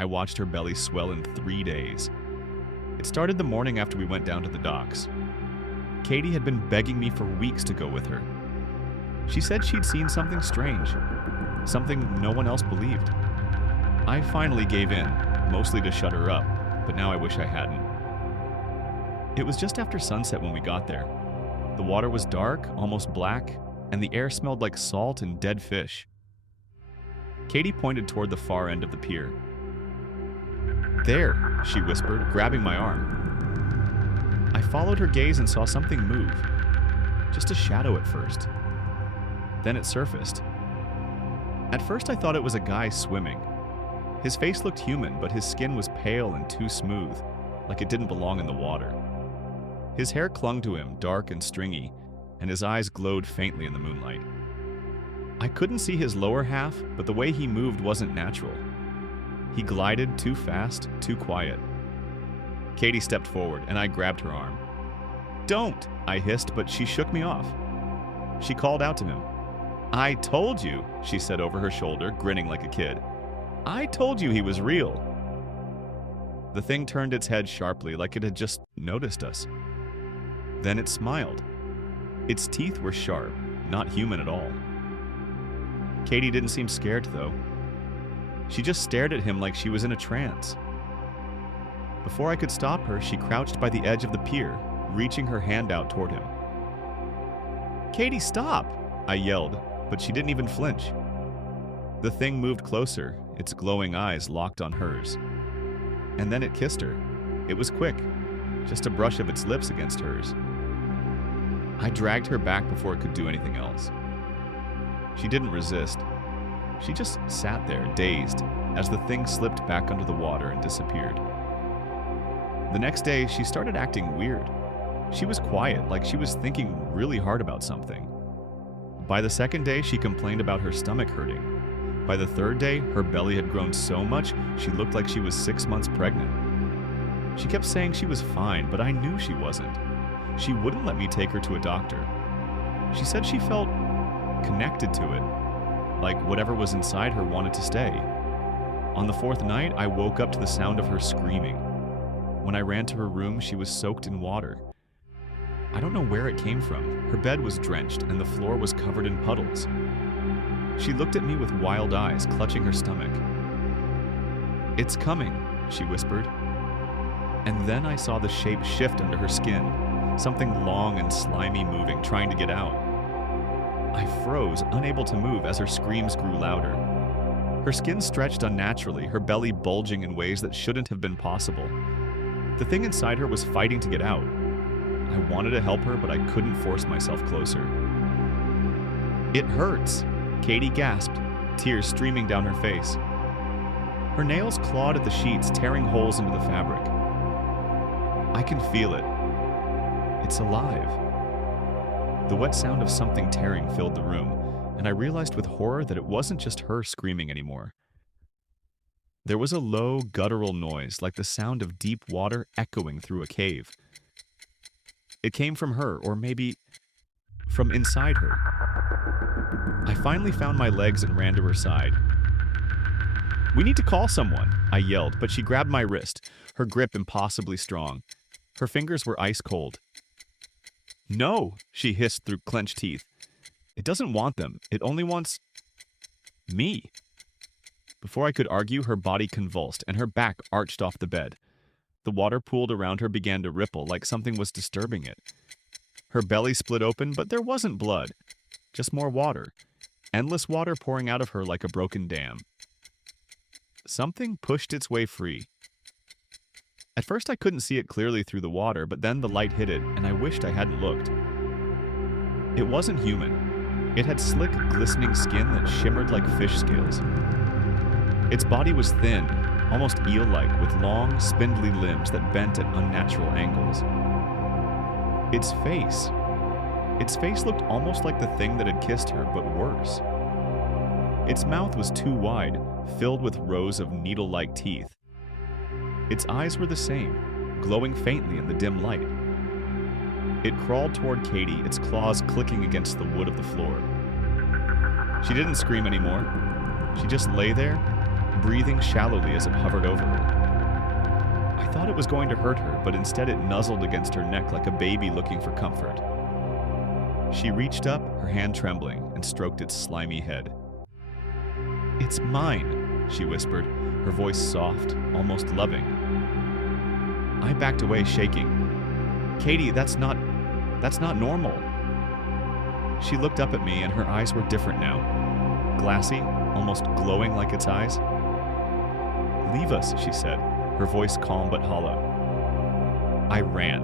I watched her belly swell in 3 days. It started the morning after we went down to the docks. Katie had been begging me for weeks to go with her. She said she'd seen something strange, something no one else believed. I finally gave in, mostly to shut her up, but now I wish I hadn't. It was just after sunset when we got there. The water was dark, almost black, and the air smelled like salt and dead fish. Katie pointed toward the far end of the pier. "There," she whispered, grabbing my arm. I followed her gaze and saw something move. Just a shadow at first. Then it surfaced. At first I thought it was a guy swimming. His face looked human, but his skin was pale and too smooth, like it didn't belong in the water. His hair clung to him, dark and stringy, and his eyes glowed faintly in the moonlight. I couldn't see his lower half, but the way he moved wasn't natural. He glided too fast, too quiet. Katie stepped forward, and I grabbed her arm. "Don't!" I hissed, but she shook me off. She called out to him. "I told you," she said over her shoulder, grinning like a kid. "I told you he was real." The thing turned its head sharply, like it had just noticed us. Then it smiled. Its teeth were sharp, not human at all. Katie didn't seem scared, though. She just stared at him like she was in a trance. Before I could stop her, she crouched by the edge of the pier, reaching her hand out toward him. "Katie, stop!" I yelled, but she didn't even flinch. The thing moved closer, its glowing eyes locked on hers. And then it kissed her. It was quick, just a brush of its lips against hers. I dragged her back before it could do anything else. She didn't resist. She just sat there, dazed, as the thing slipped back under the water and disappeared. The next day, she started acting weird. She was quiet, like she was thinking really hard about something. By the second day, she complained about her stomach hurting. By the third day, her belly had grown so much, she looked like she was 6 months pregnant. She kept saying she was fine, but I knew she wasn't. She wouldn't let me take her to a doctor. She said she felt connected to it, like whatever was inside her wanted to stay. On the fourth night, I woke up to the sound of her screaming. When I ran to her room, she was soaked in water. I don't know where it came from. Her bed was drenched and the floor was covered in puddles. She looked at me with wild eyes, clutching her stomach. "It's coming," she whispered. And then I saw the shape shift under her skin, something long and slimy moving, trying to get out. I froze, unable to move as her screams grew louder. Her skin stretched unnaturally, her belly bulging in ways that shouldn't have been possible. The thing inside her was fighting to get out. I wanted to help her, but I couldn't force myself closer. "It hurts," Katie gasped, tears streaming down her face. Her nails clawed at the sheets, tearing holes into the fabric. "I can feel it. It's alive." The wet sound of something tearing filled the room, and I realized with horror that it wasn't just her screaming anymore. There was a low, guttural noise, like the sound of deep water echoing through a cave. It came from her, or maybe from inside her. I finally found my legs and ran to her side. "We need to call someone," I yelled, but she grabbed my wrist, her grip impossibly strong. Her fingers were ice cold. "No," she hissed through clenched teeth. "It doesn't want them. It only wants me." Before I could argue, her body convulsed and her back arched off the bed. The water pooled around her began to ripple like something was disturbing it. Her belly split open, but there wasn't blood, just more water. Endless water pouring out of her like a broken dam. Something pushed its way free. At first I couldn't see it clearly through the water, but then the light hit it, and I wished I hadn't looked. It wasn't human. It had slick, glistening skin that shimmered like fish scales. Its body was thin, almost eel-like, with long, spindly limbs that bent at unnatural angles. Its face looked almost like the thing that had kissed her, but worse. Its mouth was too wide, filled with rows of needle-like teeth. Its eyes were the same, glowing faintly in the dim light. It crawled toward Katie, its claws clicking against the wood of the floor. She didn't scream anymore. She just lay there, breathing shallowly as it hovered over her. I thought it was going to hurt her, but instead it nuzzled against her neck like a baby looking for comfort. She reached up, her hand trembling, and stroked its slimy head. "It's mine," she whispered, her voice soft, almost loving. I backed away, shaking. "Katie, that's not normal." She looked up at me, and her eyes were different now. Glassy, almost glowing like its eyes. "Leave us," she said, her voice calm but hollow. I ran.